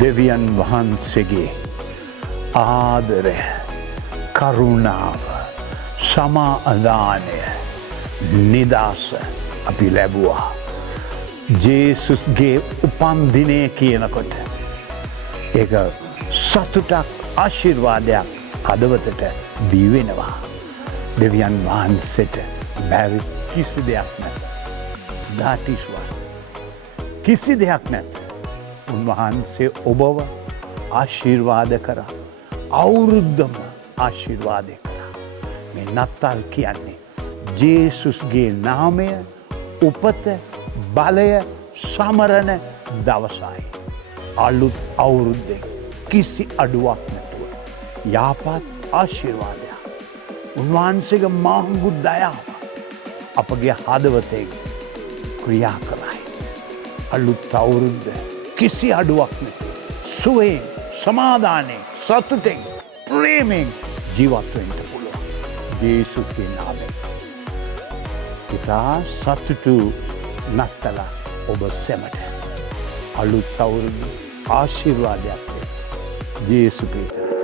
දෙවියන් වහන්සේගේ ආදරය, කරුණාව, සමාදානය, නිදහස අපි ලැබුවා. ජේසුස්ගේ උපන්දිනය කියනකොට ඒක සතුටක්, ආශිර්වාදයක් හදවතට බිහිවෙනවා. දෙවියන් වහන්සේට බැරි කිසි දෙයක් නැත. That is why. කිසි දෙයක් නැත. උන්වහන්සේ ඔබව ආශිර්වාද කරා. අවුරුද්දම ආශිර්වාද කරා. මේ නත්තල් කියන්නේ ජේසුස්ගේ නාමය, උපත, බලය සමරන දවසයි. අලුත් අවුරුද්දේ කිසි අඩුවක් නැතුව යහපත් ආශිර්වාදයක්. උන්වහන්සේගේ මහඟු දයාව අපගේ හදවතේ ක්‍රියා කරයි. අලුත් අවුරුද්ද කිසි අඩුවක් නැති සුවයෙන්, සමාදානයෙන්, සතුටෙන්, ප්‍රේමයෙන් ජීවත් වෙන්න පුළුවන්. ජේසුස්ගේ නාමයෙන්. ඉතා සතුටු නත්තල ඔබ සැමට. අලුත් අවුරුදු ආශිර්වාදයක් වේ. ජේසු ක්‍රිස්තුස්